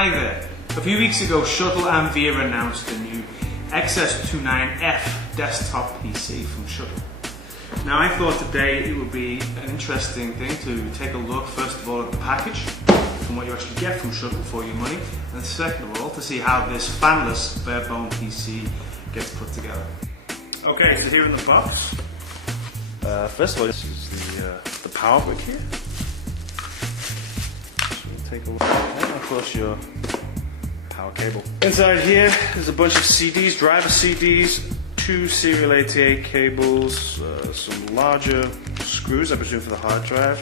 Hi there. A few weeks ago, Shuttle and VIA announced the new XS29F desktop PC from Shuttle. Now I thought today it would be an interesting thing to take a look first of all at the package and what you actually get from Shuttle for your money, and second of all to see how this fanless bare-bone PC gets put together. Okay, so here in the box, first of all this is the power brick here. Take a look at that, and of course your power cable. Inside here there's a bunch of CDs, driver CDs, 2 serial ATA cables, some larger screws I presume for the hard drive.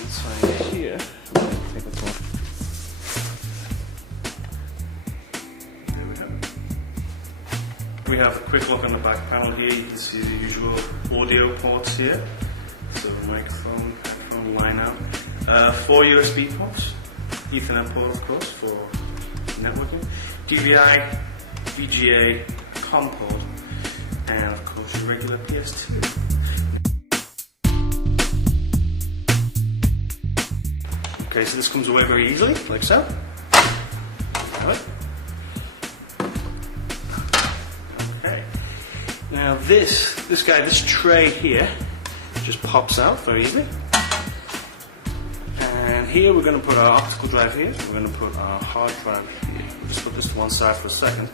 Inside here, take a look. There we go. We have a quick look on the back panel here. You can see the usual audio ports here. So microphone, headphone, line out. 4 USB ports. Ethernet port, of course, for networking, DVI, VGA, COM port, and of course your regular PS2. Okay, so this comes away very easily, like so. Right. Okay. Now this tray here just pops out very easily. And here we're going to put our optical drive here, we're going to put our hard drive here. We'll just put this to one side for a second.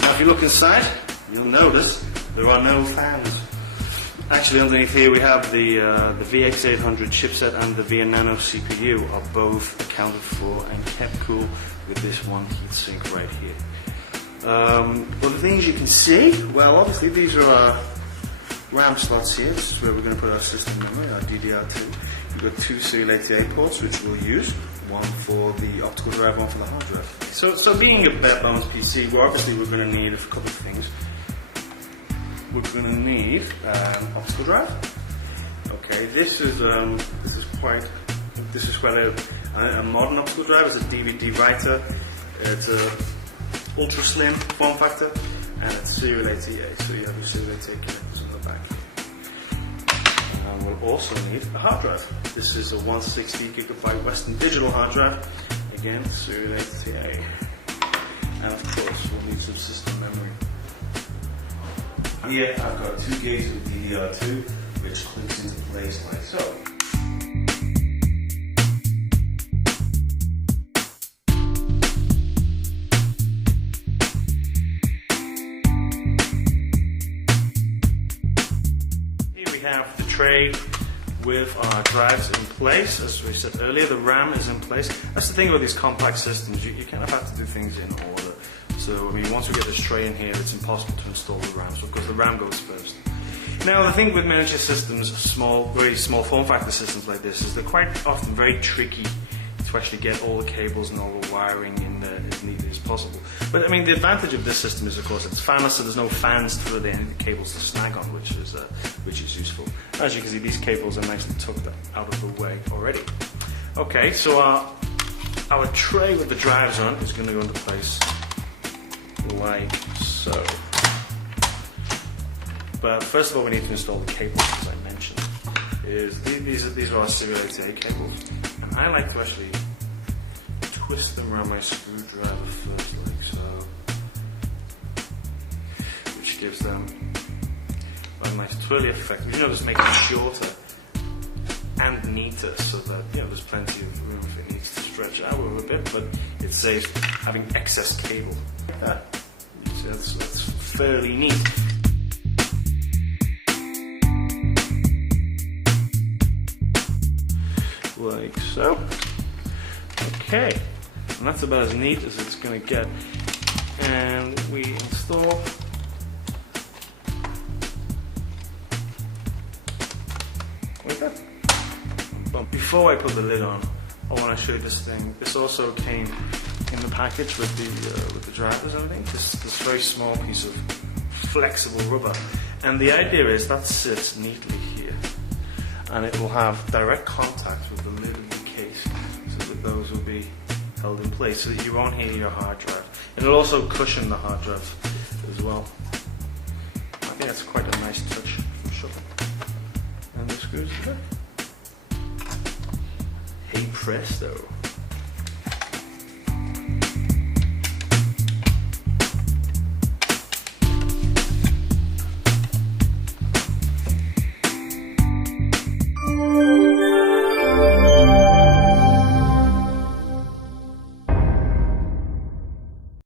Now if you look inside, you'll notice there are no fans. Actually underneath here we have the VX800 chipset and the VIA Nano CPU are both accounted for and kept cool with this one heatsink right here. Well, the things you can see, well obviously these are our RAM slots here. This is where we're going to put our system memory, our DDR2. We've got 2 serial ATA ports which we'll use, one for the optical drive, one for the hard drive. So being a bare bones PC, we're going to need a couple of things. We're going to need an optical drive. Okay, this is quite a modern optical drive. It's a DVD writer. It's a ultra slim form factor, and it's serial ATA. So you have your serial ATA connectors in the back. And we'll also need a hard drive. This is a 160GB Western Digital hard drive. Again, serial ATA. And of course, we'll need some system memory. Here I've got 2 gigs of DDR2, which clicks into place like so. Here we have the tray with our drives in place. As we said earlier, the RAM is in place. That's the thing about these compact systems, you kind of have to do things in order. So I mean, once we get this tray in here, it's impossible to install the RAM, so of course the RAM goes first. Now the thing with miniature systems, very small form factor systems like this, is they're quite often very tricky to actually get all the cables and all the wiring in there as neatly as possible. But I mean, the advantage of this system is of course it's fanless, so there's no fans for the cables to snag on, which is useful. As you can see, these cables are nicely tucked out of the way already. Okay, so our tray with the drives on is going to go into place like so. But first of all we need to install the cables, as I mentioned. These are our serial ATA cables, and I like to actually twist them around my screwdriver first like so, which gives them a nice twirly effect. You know, just make it shorter and neater so that there's plenty of room if it needs to stretch out a little bit, but it saves having excess cable like that. So that's fairly neat. Like so. Okay, and that's about as neat as it's going to get. And we install like that. But before I put the lid on, I want to show you this thing. This also came in the package with the drivers and everything. This very small piece of flexible rubber, and the idea is that sits neatly here, and it will have direct contact with the lid of the case, so that those will be held in place, so that you won't hear your hard drive. It'll also cushion the hard drive as well. I think that's quite a nice touch from Shuttle. And the screws are there. Hey presto.